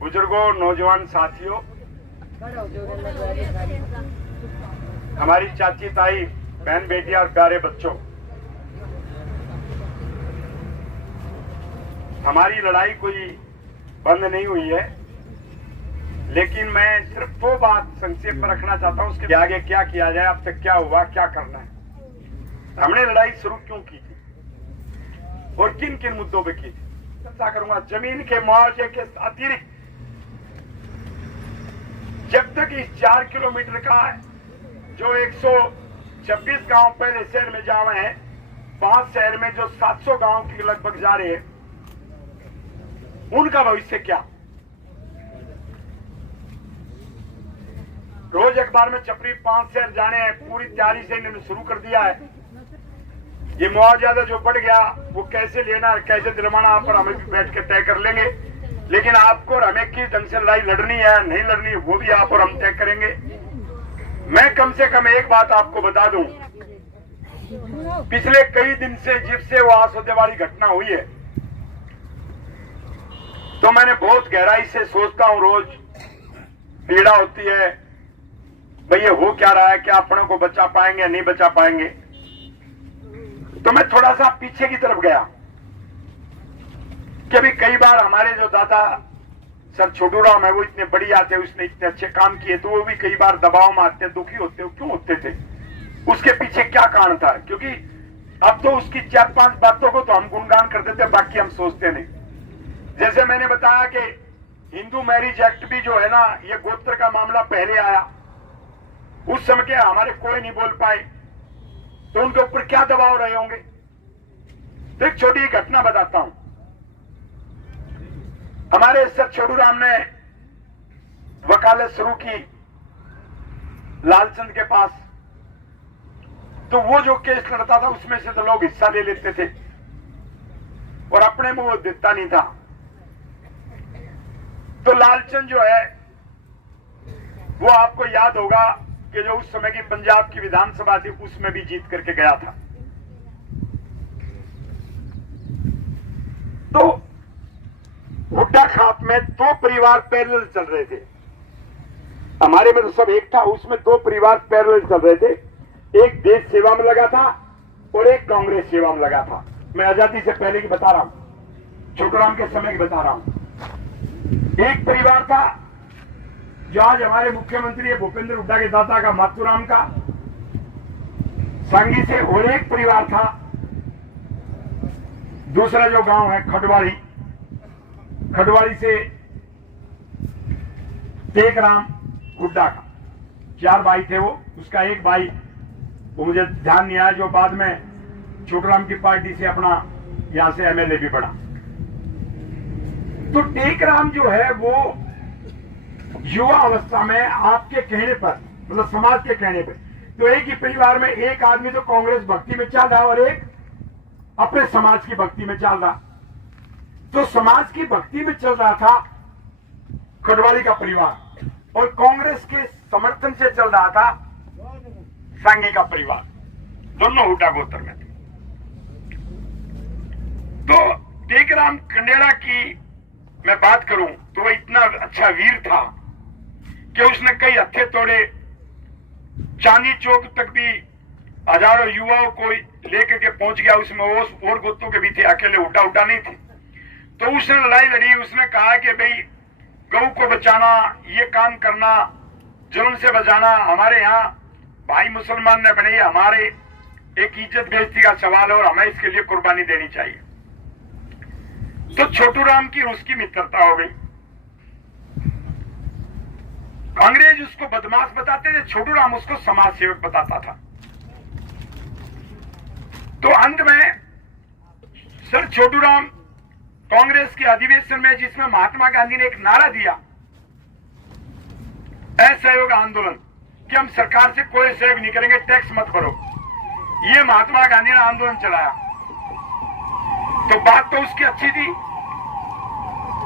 बुजुर्गों, नौजवान साथियों, हमारी चाची ताई, बहन बेटियां और प्यारे बच्चों, हमारी लड़ाई कोई बंद नहीं हुई है, लेकिन मैं सिर्फ दो बात संक्षेप में रखना चाहता हूं। उसके आगे क्या किया जाए, अब तक क्या हुआ, क्या करना है, हमने लड़ाई शुरू क्यों की थी और किन किन मुद्दों पे की थी, चर्चा करूंगा। जमीन के मुआवजे के अतिरिक्त जब तक इस 4 किलोमीटर का जो 126 गांव पहले शहर में जा रहे हैं, 5 शहर में जो 700 गांव के लगभग जा रहे हैं, उनका भविष्य क्या। रोज अखबार में चपरी 5 शहर जाने हैं, पूरी तैयारी से इन्होंने शुरू कर दिया है। ये मुआवजा जो बढ़ गया वो कैसे लेना है, कैसे दिलवाना पर हमें भी बैठ के तय कर लेंगे, लेकिन आपको और हमें किस ढंग से लड़ाई लड़नी है नहीं लड़नी वो भी आप और हम तय करेंगे। मैं कम से कम एक बात आपको बता दूं, पिछले कई दिन से जब से वो आसोदे वाली घटना हुई है, तो मैंने बहुत गहराई से सोचता हूं, रोज पीड़ा होती है, भाई ये हो क्या रहा है, क्या अपनों को बचा पाएंगे या नहीं बचा पाएंगे। तो मैं थोड़ा सा पीछे की तरफ गया कि अभी कई बार हमारे जो दादा सर छोटू राम है, वो इतने बढ़िया थे, उसने इतने अच्छे काम किए, तो वो भी कई बार दबाव में आते, दुखी होते, क्यों होते थे, उसके पीछे क्या कारण था। क्योंकि अब तो उसकी 4-5 बातों को तो हम गुणगान करते थे, बाकी हम सोचते नहीं। जैसे मैंने बताया कि हिंदू मैरिज एक्ट भी जो है ना, ये गोत्र का मामला पहले आया, उस समय के हमारे कोई नहीं बोल पाए, तो उनके ऊपर क्या दबाव रहे होंगे। तो एक छोटी घटना बताता हूं। हमारे सर छोटू राम ने वकालत शुरू की लालचंद के पास, तो वो जो केस लड़ता था उसमें से तो लोग हिस्सा ले लेते थे और अपने में वो देता नहीं था। तो लालचंद जो है वो आपको याद होगा कि जो उस समय की पंजाब की विधानसभा थी, उसमें भी जीत करके गया था। तो हुड्डा खाप में 2 परिवार पैरेलल चल रहे थे, हमारे में तो सब एक था, उसमें 2 परिवार पैरेलल चल रहे थे। एक देश सेवा में लगा था और एक कांग्रेस सेवा में लगा था। मैं आजादी से पहले की बता रहा हूं, छोटूराम के समय की बता रहा हूं। एक परिवार था जो आज हमारे मुख्यमंत्री है भूपेंद्र हुड्डा के दादा का, माथुराम का, सांगी से, और एक परिवार था दूसरा जो गांव है खडवाली, खडवाली से टेकराम हुड्डा का। 4 भाई थे वो, उसका एक भाई वो मुझे ध्यान नहीं आया, जो बाद में छोटूराम की पार्टी से अपना यहां से एमएलए भी बना। तो टेकराम जो है वो युवा अवस्था में आपके कहने पर, मतलब समाज के कहने पर, तो एक ही परिवार में एक आदमी तो कांग्रेस भक्ति में चल रहा और एक अपने समाज की भक्ति में चल रहा। तो समाज की भक्ति में चल रहा था खडवाली का परिवार और कांग्रेस के समर्थन से चल रहा था सांगी का परिवार, दोनों हुड्डा गोत्र में थे। तो टेकराम कंडेरा की मैं बात करूं तो वह इतना अच्छा वीर था कि उसने कई हत्थे तोड़े, चांदी चौक तक भी हजारों युवाओं को लेकर के पहुंच गया। उसमें और गोतों के भी थे, अकेले हुड्डा नहीं थे। तो उसने लड़ाई लड़ी, उसने कहा कि भाई गऊ को बचाना, ये काम करना, जुल्म से बचाना, हमारे यहाँ भाई मुसलमान ने बनाई, हमारे एक इज्जत बेइज्जती का सवाल है और हमें इसके लिए कुर्बानी देनी चाहिए। तो छोटूराम की उसकी मित्रता हो गई। अंग्रेज उसको बदमाश बताते थे, छोटूराम उसको समाज सेवक बताता था। तो अंत में सर छोटूराम कांग्रेस के अधिवेशन में, जिसमें महात्मा गांधी ने एक नारा दिया, असहयोग आंदोलन, कि हम सरकार से कोई सहयोग नहीं करेंगे, टैक्स मत भरो, ये महात्मा गांधी ने आंदोलन चलाया। तो बात तो उसकी अच्छी थी,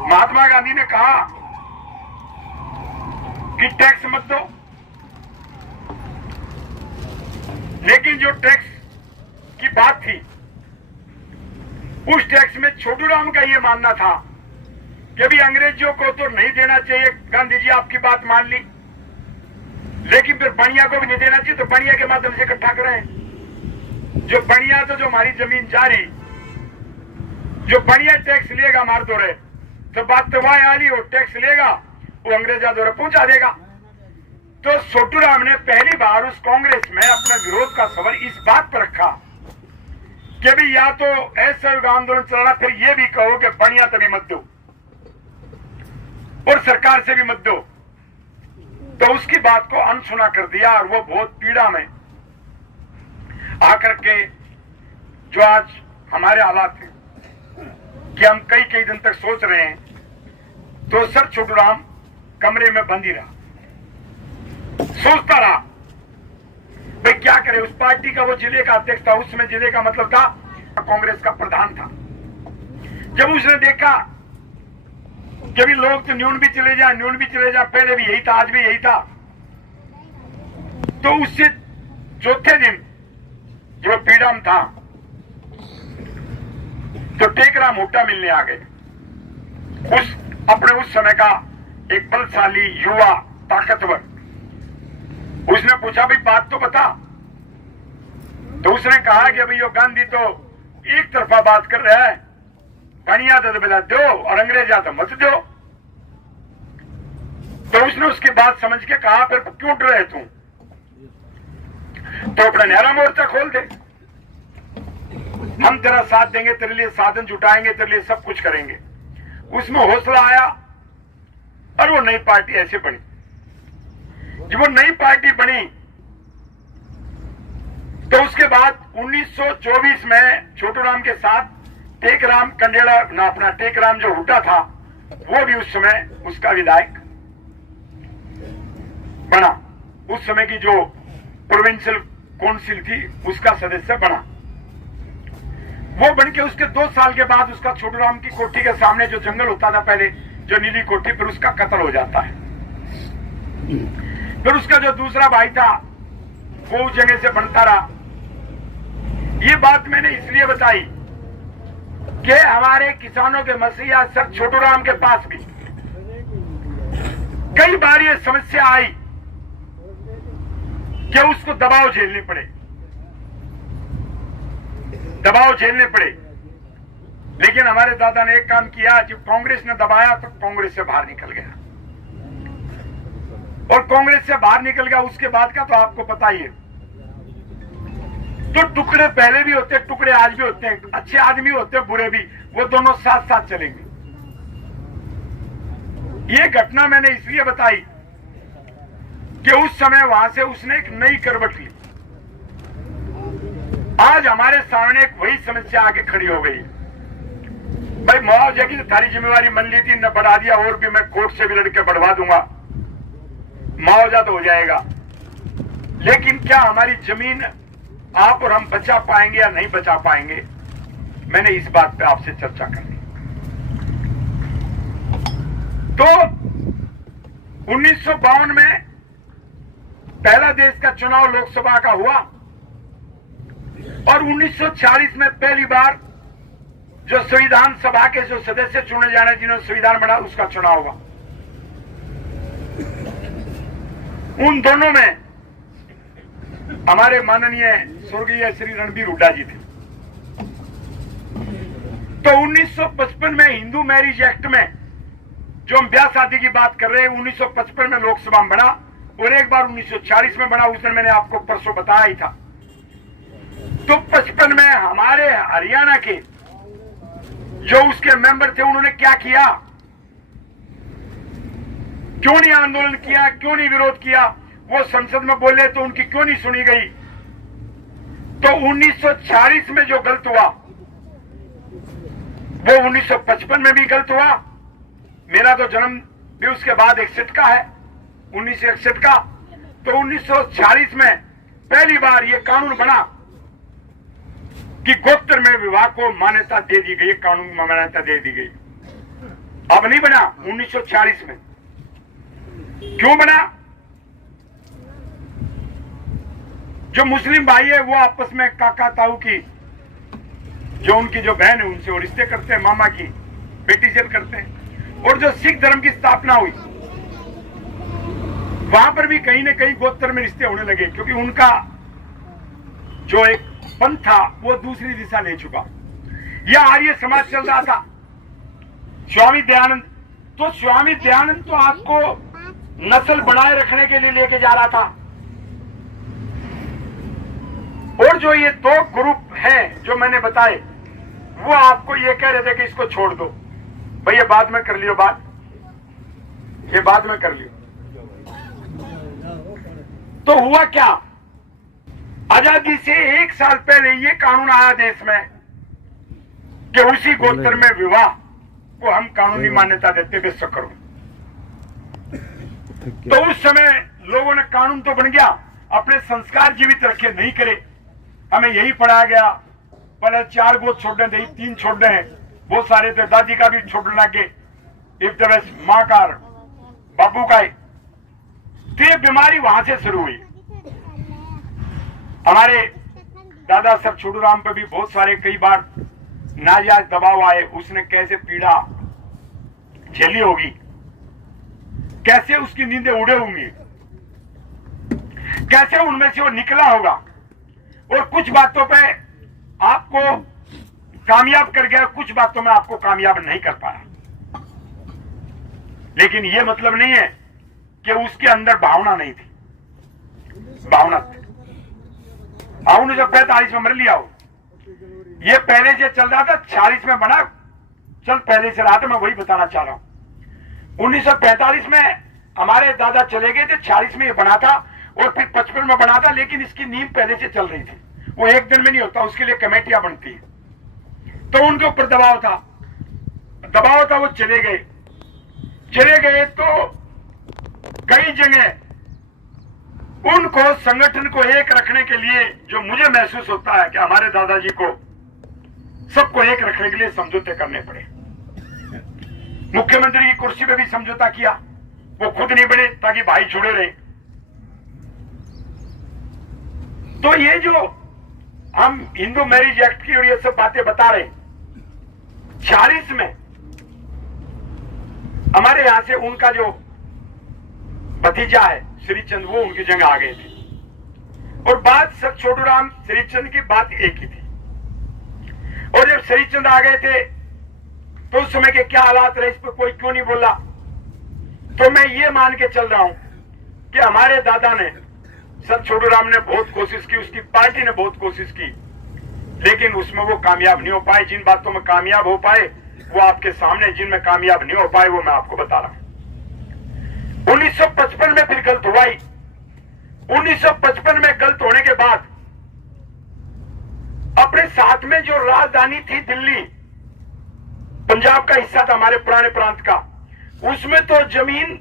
महात्मा गांधी ने कहा कि टैक्स मत दो, लेकिन जो टैक्स की बात थी, उस टैक्स में छोटूराम का यह मानना था कि भी अंग्रेजों को तो नहीं देना चाहिए, गांधी जी आपकी बात मान ली, लेकिन फिर बनिया को भी नहीं देना चाहिए, तो बनिया के माध्यम से इकट्ठा करें। जो बनिया तो जो हमारी जमीन जारी, जो बनिया टैक्स लेगा हमारे दौरे, तो बात तो वह आली, वो टैक्स लेगा वो अंग्रेजा दौरे पहुंचा देगा। तो छोटूराम ने पहली बार उस कांग्रेस में अपना विरोध का सवाल इस बात पर रखा कि भी या तो ऐसा आंदोलन चलाना, फिर यह भी कहो कि बनिया तभी मत दो और सरकार से भी मत दो। तो उसकी बात को अनसुना कर दिया और वो बहुत पीड़ा में आकर के जो आज हमारे हालात हैं कि हम कई कई दिन तक सोच रहे हैं, तो सर छोटूराम कमरे में बंद ही रहा, सोचता रहा भाई क्या करे। उस पार्टी का वो जिले का अध्यक्ष था, उसमें जिले का मतलब था कांग्रेस का प्रधान था। जब उसने देखा कि भी लोग तो न्यून भी चले जा, पहले भी यही था, आज भी यही था, तो उससे चौथे दिन जो पीड़ा में था तो टेकराम हुड्डा मिलने आ गए। उस समय का एक बलशाली युवा ताकतवर, उसने पूछा भाई बात तो बता। तो उसने कहा कि भाई गांधी तो एक तरफा बात कर रहा है, बनिया तो बता दो और अंग्रेजा तो मत दो। तो उसने उसकी बात समझ के कहा फिर क्यों डर रहे तुम, तो अपना नहरा मोर्चा खोल दे, हम तेरा साथ देंगे, तेरे लिए साधन जुटाएंगे, तेरे लिए सब कुछ करेंगे। उसमें हौसला आया और वो नई पार्टी ऐसे बनी। जब वो नई पार्टी बनी तो उसके बाद 1924 में छोटूराम के साथ टेकराम कंडेला ना, अपना टेकराम जो हुड्डा था वो भी उस समय उसका विधायक बना। उस समय की जो प्रोविंशियल काउंसिल थी उसका सदस्य बना। वो बनके उसके 2 साल के बाद उसका छोटूराम की कोठी के सामने जो जंगल होता था पहले, जो नीली कोठी, फिर उसका कत्ल हो जाता है। फिर उसका जो दूसरा भाई था वो उस जगह से बनता रहा। ये बात मैंने इसलिए बताई कि हमारे किसानों के मसीहा सर छोटूराम के पास भी कई बार ये समस्या आई कि उसको दबाव झेलने पड़े, लेकिन हमारे दादा ने एक काम किया, जब कांग्रेस ने दबाया तो कांग्रेस से बाहर निकल गया, और कांग्रेस से बाहर निकल गया उसके बाद का तो आपको पता ही है। तो टुकड़े पहले भी होते, टुकड़े आज भी होते हैं, अच्छे आदमी होते हैं, बुरे भी, वो दोनों साथ साथ चलेंगे। ये घटना मैंने इसलिए बताई कि उस समय वहां से उसने एक नई करवट ली। आज हमारे सामने एक वही समस्या आके खड़ी हो गई। भाई मुआवजे की तो सारी जिम्मेवारी मन ली थी, न बढ़ा दिया, और भी मैं कोर्ट से भी लड़के बढ़वा दूंगा, मुआवजा तो हो जाएगा, लेकिन क्या हमारी जमीन आप और हम बचा पाएंगे या नहीं बचा पाएंगे? मैंने इस बात पे आपसे चर्चा करनी। तो 1952 में पहला देश का चुनाव लोकसभा का हुआ, और 1946 में पहली बार जो संविधान सभा के जो सदस्य चुने जाने, जिन्होंने संविधान बना, उसका चुनाव हुआ। उन दोनों में हमारे माननीय स्वर्गीय श्री रणबीर हुड्डा जी थे। तो 1955 में हिंदू मैरिज एक्ट में जो हम ब्याह शादी की बात कर रहे हैं, 1955 में लोकसभा में बना, और एक बार 1940 में बना। उस दिन मैंने आपको परसों बताया ही था। तो 55 में हमारे हरियाणा के जो उसके मेंबर थे, उन्होंने क्या किया, क्यों नहीं आंदोलन किया, क्यों नहीं विरोध किया? वो संसद में बोले तो उनकी क्यों नहीं सुनी गई? तो 1940 में जो गलत हुआ वो 1955 में भी गलत हुआ। मेरा तो जन्म भी उसके बाद 61 का है, 1961 का। तो 1940 में पहली बार ये कानून बना कि गोत्र में विवाह को मान्यता दे दी गई, कानून में मान्यता दे दी गई। अब नहीं बना 1940 में। क्यों बना? जो मुस्लिम भाई है वो आपस में काका ताऊ की, जो उनकी जो बहन है उनसे वो रिश्ते करते हैं, मामा की बेटी से करते हैं। और जो सिख धर्म की स्थापना हुई वहां पर भी कहीं ना कहीं गोत्र में रिश्ते होने लगे, क्योंकि उनका जो एक पंथ था वो दूसरी दिशा ले चुका। यह आर्य समाज चल रहा था। स्वामी दयानंद, तो स्वामी दयानंद तो आपको नस्ल बनाए रखने के लिए लेके जा रहा था। और जो ये दो ग्रुप हैं जो मैंने बताए, वो आपको ये कह रहे थे कि इसको छोड़ दो भाई, ये बाद में कर लियो, ये बाद में कर लियो। तो हुआ क्या, आजादी से 1 साल पहले ये कानून आया देश में कि उसी गोत्र में विवाह को हम कानूनी मान्यता देते विश्व करो। तो उस समय लोगों ने, कानून तो बन गया, अपने संस्कार जीवित रखे नहीं करे। हमें यही पढ़ाया गया, पहले 4 गोद छोड़ने थे, 3 छोड़ने हैं, बहुत सारे थे, दादी का भी छोड़ने लगे, एक तरह माँ का, बाबू का। तो ये बीमारी वहां से शुरू हुई। हमारे दादा सर छोटू राम पे भी बहुत सारे कई बार नाजायज दबाव आए, उसने कैसे पीड़ा झेली होगी, कैसे उसकी नींदें उड़े होंगी, कैसे उनमें से वो निकला होगा, और कुछ बातों पे आपको कामयाब कर गया, कुछ बातों में आपको कामयाब नहीं कर पाया। लेकिन यह मतलब नहीं है कि उसके अंदर भावना नहीं थी, भावना थी। 1945 में मर लिया हो, ये पहले से चल रहा था, 46 में बना, चल पहले से रहा था, मैं वही बताना चाह रहा हूं। 1945 में हमारे दादा चले गए थे, 46 में ये बना था, और फिर 55 में बना था, लेकिन इसकी नींव पहले से चल रही थी। वो एक दिन में नहीं होता, उसके लिए कमेटियां बनती है। तो उनके ऊपर दबाव था, वो चले गए तो कई जगह उनको, संगठन को एक रखने के लिए, जो मुझे महसूस होता है कि हमारे दादाजी को सबको एक रखने के लिए समझौते करने पड़े। मुख्यमंत्री की कुर्सी पे भी समझौता किया, वो खुद नहीं बने ताकि भाई जुड़े रहे। तो ये जो हम हिंदू मैरिज एक्ट की और ये सब बातें बता रहे, 46 में हमारे यहां से उनका जो भतीजा है श्रीचंद, वो उनकी जगह आ गए थे। और बात सर छोटू राम श्रीचंद की बात एक ही थी। और जब श्रीचंद आ गए थे तो उस समय के क्या हालात रहे, इस पर कोई क्यों नहीं बोला। तो मैं ये मान के चल रहा हूं कि हमारे दादा ने, सर छोटू राम ने बहुत कोशिश की, उसकी पार्टी ने बहुत कोशिश की, लेकिन उसमें वो कामयाब नहीं हो पाए। जिन बातों में कामयाब हो पाए वो आपके सामने, जिनमें कामयाब नहीं हो पाए वो मैं आपको बता रहा हूं। 1955 में फिर गलत हुआ ही। 1955 में गलत होने के बाद अपने साथ में जो राजधानी थी दिल्ली, पंजाब का हिस्सा था हमारे पुराने प्रांत का, उसमें तो जमीन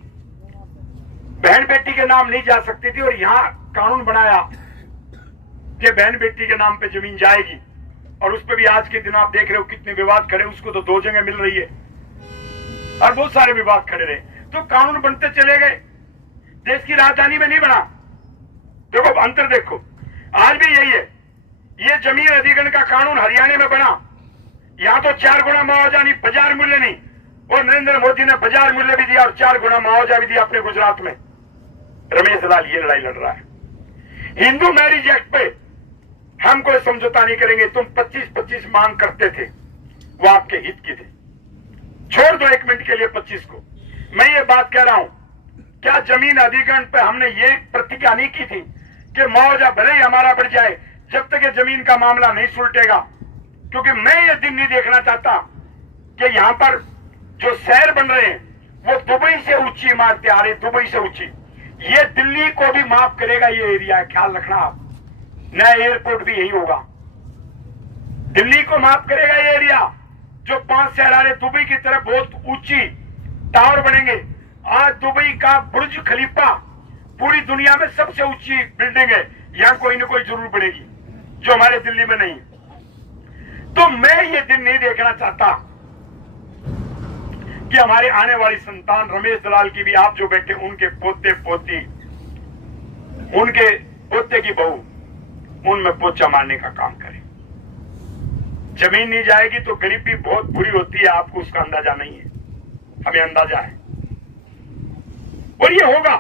बहन बेटी के नाम नहीं जा सकती थी। और यहां कानून बनाया कि बहन बेटी के नाम पे जमीन जाएगी, और उस पर भी आज के दिन आप देख रहे हो कितने विवाद खड़े। उसको तो 2 जगह मिल रही है और बहुत सारे विवाद खड़े रहे। तो कानून बनते चले गए, देश की राजधानी में नहीं बना। देखो अंतर देखो, आज भी यही है। ये जमीन अधिग्रहण का कानून हरियाणा में बना, यहां तो 4 गुना मुआवजा नहीं, बाजार मूल्य नहीं, और नरेंद्र मोदी ने बाजार मूल्य भी दिया और 4 गुना मुआवजा भी दिया अपने गुजरात में। रमेश दलाल ये लड़ाई लड़ रहा है। हिंदू मैरिज एक्ट पे हम कोई समझौता नहीं करेंगे। तुम 25-25 मांग करते थे, वो आपके हित की थे। छोड़ दो 1 मिनट के लिए 25 को। मैं ये बात कह रहा हूं, क्या जमीन अधिग्रहण पे हमने ये प्रतिज्ञा नहीं की थी कि मुआवजा भले ही हमारा बढ़ जाए, जब तक ये जमीन का मामला नहीं सुलटेगा। क्योंकि मैं ये दिन नहीं देखना चाहता कि यहां पर जो शहर बन रहे हैं वो दुबई से ऊंची इमारतें आ रही, दुबई से ऊंची। ये दिल्ली को भी माफ करेगा ये एरिया है, ख्याल रखना आप। नया एयरपोर्ट भी यही होगा, दिल्ली को माफ करेगा ये एरिया। जो 5 शहर आ रहे दुबई की तरफ, बहुत ऊंची टावर बनेंगे। आज दुबई का बुर्ज खलीफा पूरी दुनिया में सबसे ऊंची बिल्डिंग है, यहां कोई ना कोई जरूर बनेगी, जो हमारे दिल्ली में नहीं। तो मैं ये दिन नहीं देखना चाहता कि हमारे आने वाली संतान, रमेश दलाल की भी, आप जो बैठे उनके पोते पोती, उनके पोते की बहू, उनमें पोचा मारने का काम करें। जमीन नहीं जाएगी तो गरीबी बहुत बुरी होती है, आपको उसका अंदाजा नहीं है। हमें अंदाजा है, और ये होगा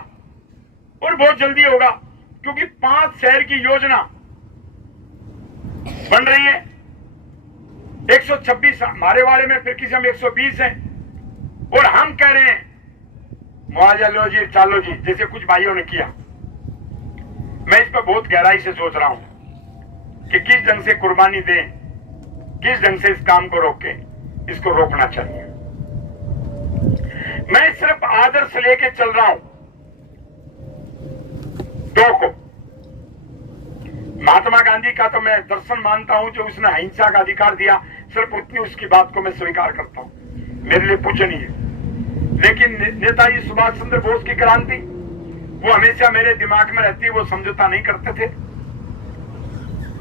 और बहुत जल्दी होगा, क्योंकि 5 शहर की योजना बन रही है। 126 हमारे वाले में, फिर किसी में 120 है, और हम कह रहे हैं मुआवजा लो जी, चालो जी, जैसे कुछ भाइयों ने किया। मैं इस पर बहुत गहराई से सोच रहा हूं कि किस ढंग से कुर्बानी दें, किस ढंग से इस काम को रोकें, इसको रोकना चाहिए। मैं सिर्फ आदर्श लेके चल रहा हूं 2 को। महात्मा गांधी का तो मैं दर्शन मानता हूं, जो उसने अहिंसा का अधिकार दिया, सिर्फ उतनी उसकी बात को मैं स्वीकार करता हूं, मेरे लिए पूजनीय है। लेकिन नेताजी सुभाष चंद्र बोस की क्रांति, वो हमेशा मेरे दिमाग में रहती, वो समझौता नहीं करते थे।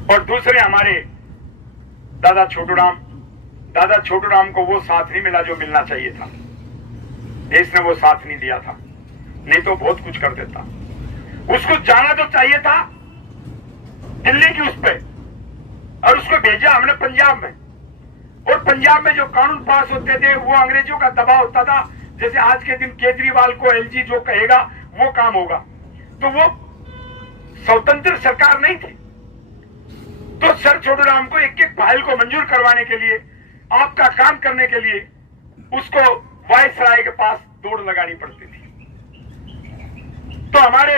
और दूसरे हमारे दादा छोटू राम को वो साथ नहीं मिला जो मिलना चाहिए था। देश ने वो साथ नहीं दिया था, नहीं तो बहुत कुछ कर देता। उसको जाना तो चाहिए था दिल्ली की उस पे, और उसको भेजा हमने पंजाब में। और पंजाब में जो कानून पास होते थे वो अंग्रेजों का दबाव होता था। जैसे आज के दिन केजरीवाल को एलजी जो कहेगा वो काम होगा, तो वो स्वतंत्र सरकार नहीं थी। तो सर छोटू राम को एक एक फाइल को मंजूर करवाने के लिए, आपका काम करने के लिए उसको वायसराय के पास दौड़ लगानी पड़ती थी। तो हमारे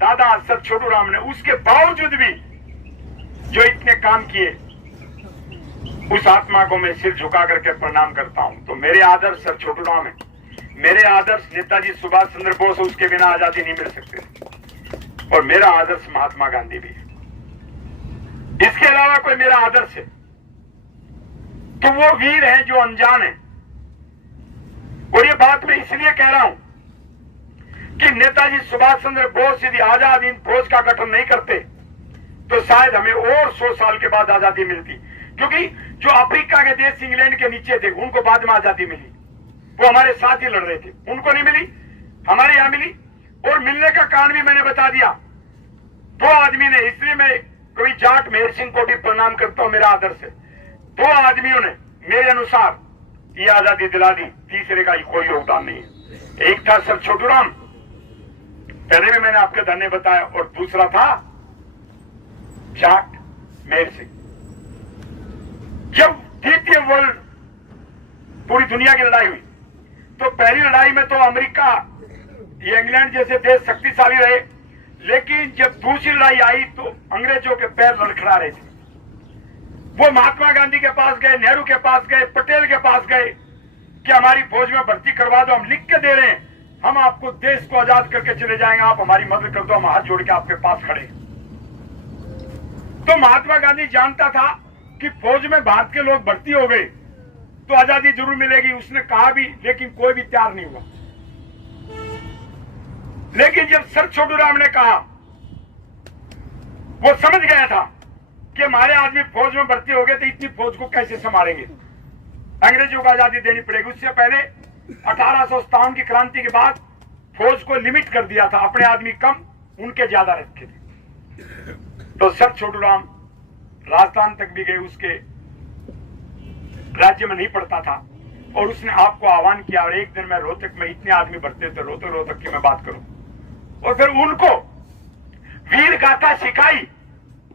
दादा सर छोटू राम ने उसके बावजूद भी जो इतने काम किए, उस आत्मा को मैं सिर झुका करके प्रणाम करता हूं। तो मेरे आदर्श सर छोटू राम है, मेरे आदर्श नेताजी सुभाष चंद्र बोस, उसके बिना आजादी नहीं मिल सकती। और मेरा आदर्श महात्मा गांधी भी है। इसके अलावा कोई मेरा आदर्श है तो वो वीर हैं जो अनजान है। और ये बात मैं इसलिए कह रहा हूं कि नेताजी सुभाष चंद्र बोस यदि आजाद हिंद फौज का गठन नहीं करते तो शायद हमें और 100 साल के बाद आजादी मिलती। क्योंकि जो अफ्रीका के देश इंग्लैंड के नीचे थे, उनको बाद में आजादी मिली, वो हमारे साथ ही लड़ रहे थे, उनको नहीं मिली, हमारे यहां मिली। और मिलने का कारण भी मैंने बता दिया। 2 आदमी ने, इसलिए मैं कभी जाट मेहर सिंह को भी प्रणाम करता हूं, मेरा आदर्श है। 2 आदमियों ने मेरे अनुसार ये आजादी दिला दी, तीसरे का कोई योगदान नहीं है। एक था सर छोटू राम, पहले भी मैंने आपके धन्य बताया, और दूसरा था जाट मेहर सिंह। जब द्वितीय वर्ल्ड पूरी दुनिया की लड़ाई हुई, तो पहली लड़ाई में तो अमेरिका, ये इंग्लैंड जैसे देश शक्तिशाली रहे, लेकिन जब दूसरी लड़ाई आई तो अंग्रेजों के पैर लड़खड़ा रहे थे। वो महात्मा गांधी के पास गए, नेहरू के पास गए, पटेल के पास गए कि हमारी फौज में भर्ती करवा दो, हम लिख के दे रहे हैं, हम आपको देश को आजाद करके चले जाएंगे, आप हमारी मदद कर दो, हम हाथ जोड़ के आपके पास खड़े। तो महात्मा गांधी जानता था कि फौज में भारत के लोग भर्ती हो गए तो आजादी जरूर मिलेगी, उसने कहा भी, लेकिन कोई भी तैयार नहीं हुआ। लेकिन जब सर छोटू राम ने कहा, वो समझ गया था कि हमारे आदमी फौज में भर्ती हो गए तो इतनी फौज को कैसे संभालेंगे, अंग्रेजों को आजादी देनी पड़ेगी। उससे पहले 1857 की क्रांति के बाद फौज को लिमिट कर दिया था, अपने आदमी कम, उनके ज्यादा रखे थे। तो सर छोटू राम राजस्थान तक भी गए, उसके राज्य में नहीं पड़ता था, और उसने आपको आह्वान किया। और एक दिन मैं रोहतक में, इतने आदमी भरते थे रोहतक की मैं बात करूं, और फिर उनको वीर गाथा सिखाई,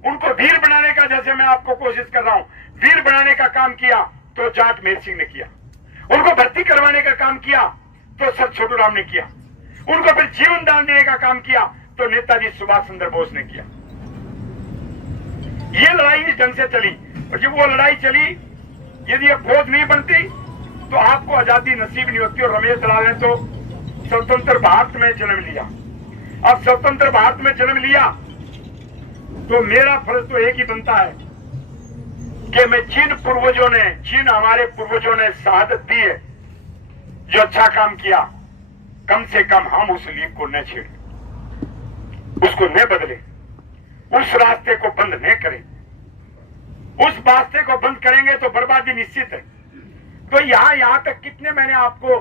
उनको वीर बनाने का, जैसे मैं आपको कोशिश कर रहा हूं, वीर बनाने का काम किया तो जाट मेहर सिंह ने किया। उनको भर्ती करवाने का काम किया तो सर छोटू राम ने किया। उनको फिर जीवन दान देने का काम किया तो नेताजी सुभाष चंद्र बोस ने किया। ये लड़ाई इस ढंग से चली, और जब वो लड़ाई चली, यदि ये फौज नहीं बनती तो आपको आजादी नसीब नहीं होती। और रमेश दलाल ने तो स्वतंत्र भारत में जन्म लिया। अब स्वतंत्र भारत में जन्म लिया तो मेरा फर्ज तो एक ही बनता है कि मैं जिन हमारे पूर्वजों ने शहादत दी है, जो अच्छा काम किया, कम से कम हम उस लीग को न छेड़े, उसको न बदले, उस रास्ते को बंद न करें। उस रास्ते को बंद करेंगे तो बर्बादी निश्चित है। तो यहां तक कितने मैंने आपको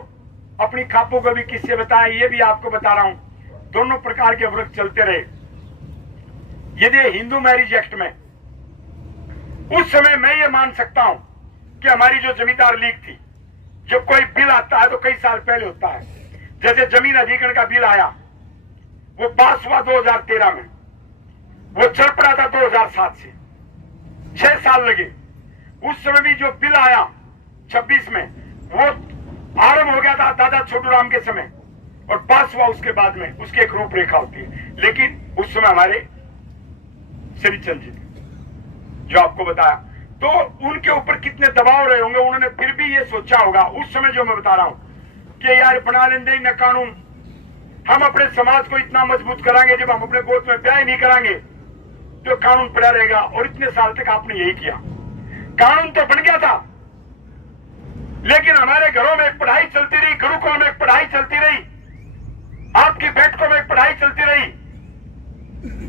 अपनी खापों को भी किस्से बताया, ये भी आपको बता रहा हूं, दोनों प्रकार के व्रत चलते रहे। यदि हिंदू मैरिज एक्ट में उस समय मैं ये मान सकता हूं कि हमारी जो जमींदार लीग थी जब कोई बिल आता है तो कई साल पहले होता है। जैसे जमीन अधिग्रहण का बिल आया, वो पास हुआ 2013 में, वो चल पड़ा था 2007 से, 6 साल लगे। उस समय भी जो बिल आया 26 में, वो आरंभ हो गया था दादा छोटू राम के समय और पास हुआ उसके बाद में, उसकी एक रूपरेखा होती है। लेकिन उस समय हमारे श्री चंद जी जो आपको बताया, तो उनके ऊपर कितने दबाव रहे होंगे, उन्होंने फिर भी ये सोचा होगा उस समय जो मैं बता रहा हूं कि यार बना लेंगे न कानून, हम अपने समाज को इतना मजबूत कराएंगे, जब हम अपने गोद में ब्याह नहीं कराएंगे तो कानून पड़ा रहेगा। और इतने साल तक आपने यही किया। कानून तो बन गया था, लेकिन हमारे घरों में एक पढ़ाई चलती रही, गुरुकुल में एक पढ़ाई चलती रही, आपकी बैठकों में एक पढ़ाई चलती रही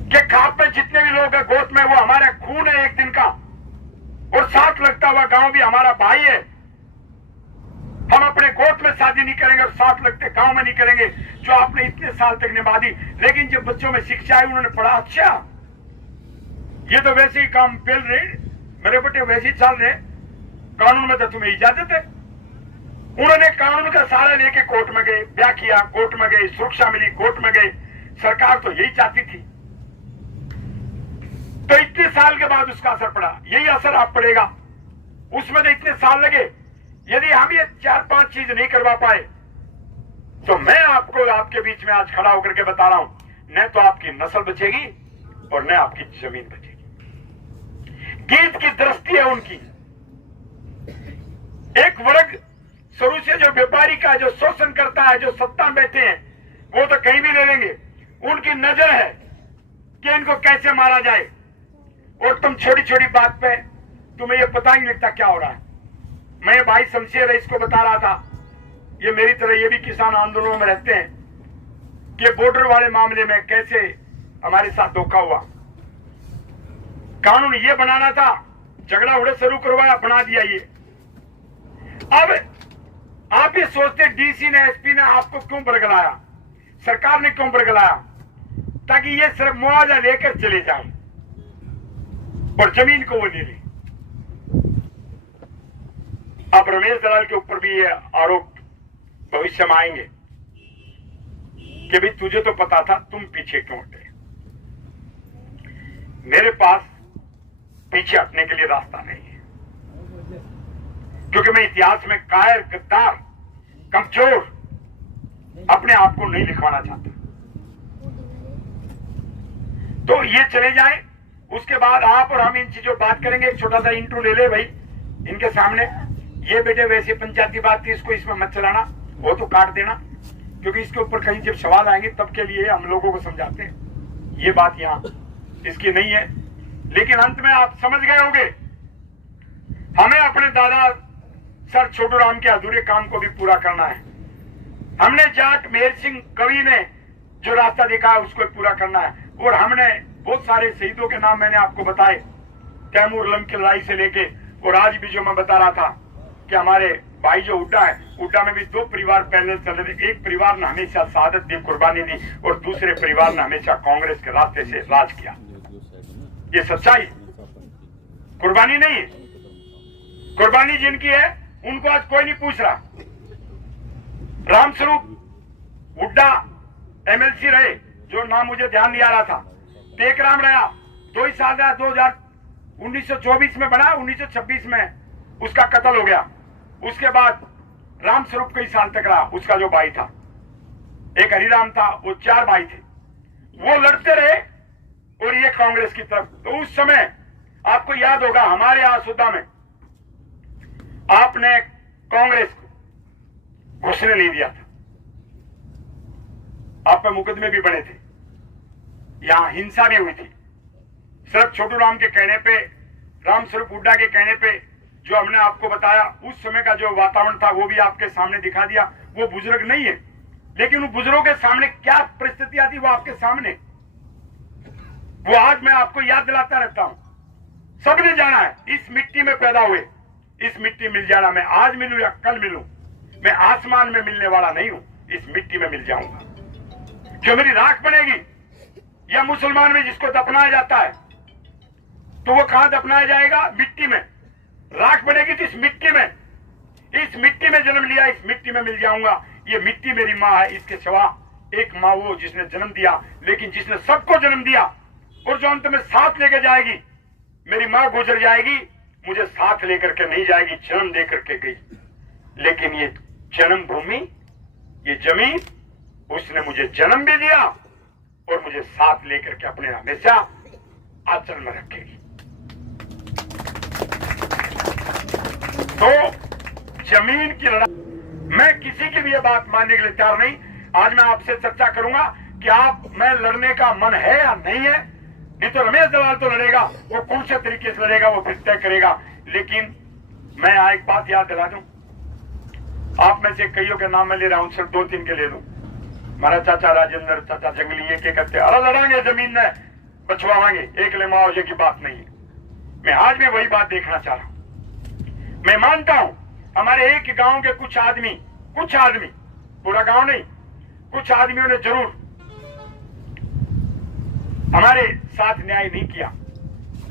कि खाप में जितने भी लोग हैं गोद में, वो हमारा खून है एक दिन का, और साथ लगता हुआ गांव भी हमारा भाई है। हम अपने गोद में शादी नहीं करेंगे और साथ लगते गांव में नहीं करेंगे, जो आपने इतने साल तक निभा दी। लेकिन जब बच्चों में शिक्षा आई, उन्होंने पढ़ा, अच्छा ये तो वैसे ही काम पेल रहे, मेरे बेटे वैसे ही चल रहे, कानून में तो तुम्हें इजाजत है। उन्होंने कानून का सहारा लेके कोर्ट में गए, ब्याह किया, कोर्ट में गए, सुरक्षा मिली, कोर्ट में गए। सरकार तो यही चाहती थी। तो इतने साल के बाद उसका असर पड़ा, यही असर आप पड़ेगा। उसमें तो इतने साल लगे। यदि हम ये 4-5 चीज नहीं करवा पाए, तो मैं आपको आपके बीच में आज खड़ा होकर के बता रहा हूं, न तो आपकी नस्ल बचेगी और न आपकी जमीन बचेगी। गीत की दृष्टि है उनकी। एक वर्ग शुरू से जो व्यापारी का, जो शोषण करता है, जो सत्ता में बैठे हैं, वो तो कहीं भी ले लेंगे। उनकी नजर है कि इनको कैसे मारा जाए, और तुम छोटी छोटी बात पे तुम्हें ये पता ही नहीं लगता क्या हो रहा है। मैं भाई शमशेर रईस को बता रहा था, ये मेरी तरह ये भी किसान आंदोलनों में रहते हैं, कि बॉर्डर वाले मामले में कैसे हमारे साथ धोखा हुआ। कानून ये बनाना था, झगड़ा उड़े शुरू करवाया, बना दिया ये। अब आप ये सोचते डीसी ने, एसपी ने आपको क्यों बरगलाया, सरकार ने क्यों बरगलाया, ताकि ये सिर्फ मुआवजा लेकर चले जाए और जमीन को वो ले ले। अब रमेश दलाल के ऊपर भी ये आरोप भविष्य में आएंगे कि भाई तुझे तो पता था, तुम पीछे क्यों हटे। मेरे पास पीछे हटने के लिए रास्ता नहीं है, क्योंकि मैं इतिहास में कायर, गद्दार, कमजोर अपने आप को नहीं लिखवाना चाहता। तो ये चले जाए, उसके बाद आप और हम इन चीजों बात करेंगे। एक छोटा सा इंट्रो ले ले भाई इनके सामने। ये बेटे वैसे पंचायती बात थी, इसको इसमें मत चलाना, वो तो काट देना, क्योंकि इसके ऊपर कहीं जब सवाल आएंगे तब के लिए हम लोगों को समझाते हैं। ये बात यहाँ इसकी नहीं है, लेकिन अंत में आप समझ गए होंगे, हमें अपने दादा सर छोटू राम के अधूरे काम को भी पूरा करना है। हमने जाट मेहर सिंह कवि ने जो रास्ता दिखाया उसको पूरा करना है। और हमने बहुत सारे शहीदों के नाम मैंने आपको बताए, तैमूर लम की लड़ाई से लेके, और आज भी जो मैं बता रहा था कि हमारे भाई जो हुड्डा है, हुड्डा में भी 2 परिवार पैनल चल रहे थे। एक परिवार ने हमेशा शहादत दी, कुर्बानी दी, और दूसरे परिवार ने हमेशा कांग्रेस के रास्ते से राज किया। ये सच्चाई, कुर्बानी नहीं है। कुर्बानी जिनकी है उनको आज कोई नहीं पूछ रहा। रामस्वरूप हुड्डा एमएलसी रहे, जो नाम मुझे ध्यान नहीं आ रहा था। टेकराम रहा, 2 ही साल रहा, 1924 में बना, 1926 में उसका कत्ल हो गया। उसके बाद रामस्वरूप कई साल तक रहा, उसका जो भाई था। एक हरिराम था, वो 4 भाई थे, वो लड़ते रहे और ये कांग्रेस की तरफ। तो उस समय आपको याद होगा, हमारे यहां सुद्धा में आपने कांग्रेस को घुसने नहीं दिया था, आप पे मुकदमे भी बने थे, यहां हिंसा भी हुई थी। सिर्फ छोटू राम के कहने पे, रामस्वरूप हुड्डा के कहने पे, जो हमने आपको बताया, उस समय का जो वातावरण था वो भी आपके सामने दिखा दिया। वो बुजुर्ग नहीं है, लेकिन उन बुजुर्गों के सामने क्या परिस्थितियां थी वो आपके सामने, वो आज मैं आपको याद दिलाता रहता हूं। सबने जाना है, इस मिट्टी में पैदा हुए, इस मिट्टी मिल जाना। मैं आज मिलूं या कल मिलूं, मैं आसमान में मिलने वाला नहीं हूं, इस मिट्टी में मिल जाऊंगा। जो मेरी राख बनेगी, या मुसलमान में जिसको दफनाया जाता है, तो वो कहां दफनाया जाएगा? मिट्टी में। राख बनेगी तो इस मिट्टी में, इस मिट्टी में जन्म लिया, इस मिट्टी में मिल जाऊंगा। ये मिट्टी मेरी माँ है, इसके सिवा एक माँ वो जिसने जन्म दिया, लेकिन जिसने सबको जन्म दिया और जो अंत में साथ लेके जाएगी। मेरी माँ गुजर जाएगी, मुझे साथ लेकर के नहीं जाएगी, जन्म दे करके गई। लेकिन ये जन्म भूमि, ये जमीन, उसने मुझे जन्म भी दिया और मुझे साथ लेकर के अपने हमेशा आंचल में रखेगी। तो जमीन की लड़ाई, मैं किसी की भी ये बात मानने के लिए तैयार नहीं। आज मैं आपसे चर्चा करूंगा कि आप मैं लड़ने का मन है या नहीं है। नहीं तो रमेश दलाल तो लड़ेगा, वो कौन से तरीके से लड़ेगा वो फिर तय करेगा। लेकिन मैं एक बात याद दिला दूं, आप में से कईयों के नाम मैं ले रहा हूं, सिर्फ 2-3 के ले लूं। हमारा चाचा राजेंद्र, चाचा जंगली, ये क्या कहते हैं, अरे लड़ांगे जमीन में बचवाएंगे, एक ले माओजे की बात नहीं है। मैं आज भी वही बात देखना चाह रहा हूं। मैं मानता हूं हमारे एक गांव के कुछ आदमी, पूरा गांव नहीं, कुछ आदमियों ने जरूर हमारे साथ न्याय नहीं किया।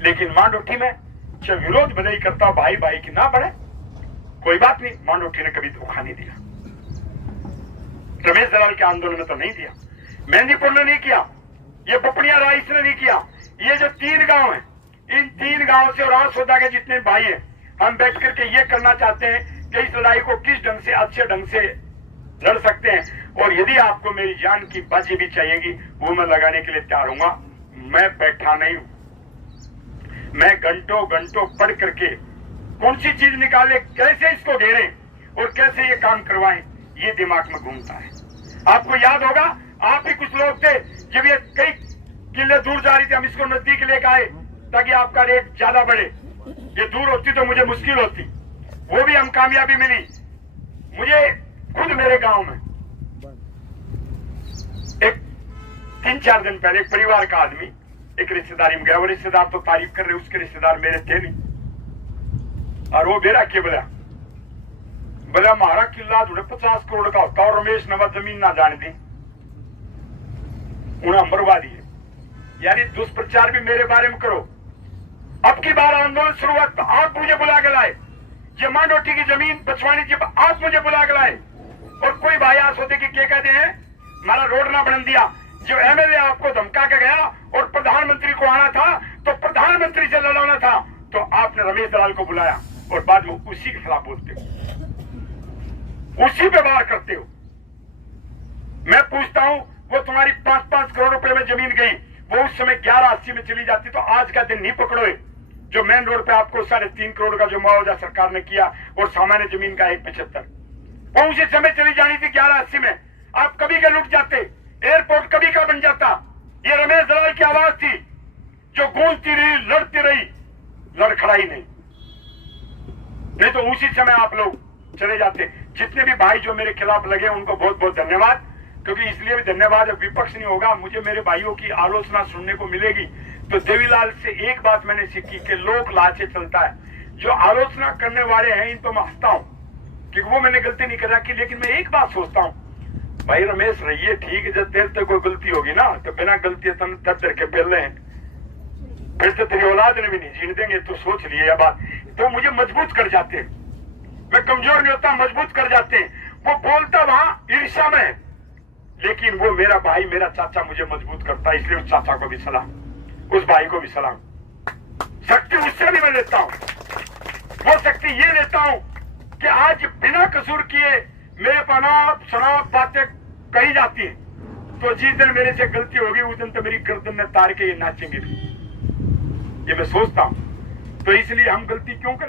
लेकिन मांडोठी में जब विरोध भले ही करता हो, भाई भाई की ना बढ़े, कोई बात नहीं, मांडोठी ने कभी धोखा नहीं दिया। रमेश दलाल के आंदोलन में तो नहीं दिया, मेहंदीपुर ने नहीं किया, ये बपड़िया राइस ने नहीं किया। ये जो 3 गांव हैं, इन 3 गांव से और राजसोदा के जितने भाई हैं, हम बैठ करके ये करना चाहते हैं कि इस लड़ाई को किस ढंग से, अच्छे ढंग से लड़ सकते हैं। और यदि आपको मेरी जान की बाजी भी चाहिएगी, वो मैं लगाने के लिए तैयार हूंगा। मैं बैठा नहीं हूं, मैं घंटों घंटों पढ़ करके कौन सी चीज निकाले, कैसे इसको घेरे और कैसे ये काम करवाएं, ये दिमाग में घूमता है। आपको याद होगा, आप भी कुछ लोग थे, जब ये कई किले दूर जा रही थी, हम इसको नजदीक लेकर आए ताकि आपका रेट ज्यादा बढ़े। ये दूर होती तो मुझे मुश्किल होती, वो भी हम कामयाबी मिली। मुझे खुद मेरे गांव में एक 3-4 दिन पहले एक परिवार का आदमी एक रिश्तेदारी में गया। वो रिश्तेदार तो तारीफ कर रहे, उसके रिश्तेदार मेरे थे नहीं। और वो मेरा के बोला हमारा किला थोड़े 50 करोड़ का होता और रमेश नवा जमीन ना जाने दी, उन्हें मरवा दिए। यानी दुष्प्रचार भी मेरे बारे में करो। अब की बार आंदोलन शुरू हुआ तो आप मुझे बुला के लाए, ये मांडोठी की जमीन बचवानी थी, आप मुझे बुला के लाए। और कोई भाई आज होते कि क्या कहते हैं, हमारा रोड ना बन दिया। जो एमएलए आपको धमका के गया और प्रधानमंत्री को आना था तो प्रधानमंत्री से लड़ाना था, तो आपने रमेश दलाल को बुलाया और बाद में उसी के खिलाफ बोलते हो, उसी पे वार करते हो। मैं पूछता हूं, वो तुम्हारी 5-5 करोड़ रुपए में जमीन गई, वो उस समय 1180 में चली जाती तो आज का दिन नहीं पकड़ो। जो मेन रोड पे आपको 3.5 करोड़ का जो मुआवजा सरकार ने किया और सामान्य जमीन का 1.75, वो उसी समय चली जानी थी 1180 में। आप कभी का लुट जाते, एयरपोर्ट कभी का बन जाता। ये रमेश दलाल की आवाज थी जो गूंजती रही, लड़ती रही, लड़खड़ाई नहीं तो उसी समय आप लोग चले जाते। जितने भी भाई जो मेरे खिलाफ लगे उनको बहुत बहुत धन्यवाद, क्योंकि इसलिए भी धन्यवाद, जब विपक्ष नहीं होगा मुझे मेरे भाइयों की आलोचना सुनने को मिलेगी। तो देवीलाल से एक बात मैंने सीखी कि लोक लाज से चलता है। जो आलोचना करने वाले हैं इन तो मैं हंसता हूं क्योंकि वो मैंने गलती नहीं कर रखी। लेकिन मैं एक बात सोचता हूं, भाई रमेश रहिए ठीक है, जब तेरे से कोई गलती होगी ना तो बिना गलती तब तेरे के पहले हैं, फिर तो तेरी औलाद ने भी नहीं जीने देंगे। तो सोच लिए यह बात, तो मुझे मजबूत कर जाते हैं। मैं कमजोर नहीं होता, मजबूत कर जाते हैं। वो बोलता वहां ईर्ष्या में, लेकिन वो मेरा भाई, मेरा चाचा मुझे मजबूत करता है। इसलिए उस चाचा को भी सलाम, उस भाई को भी सलाम। शक्ति उससे भी मैं लेता हूं, वो शक्ति ये लेता हूं कि आज बिना कसूर किए मेरे पनाप शराब बातें कही जाती है, तो जिस दिन मेरे से गलती होगी उस दिन तो मेरी गर्दन में तार के ये नाचेंगे भी, ये मैं सोचता हूं। तो इसलिए हम गलती क्यों करें।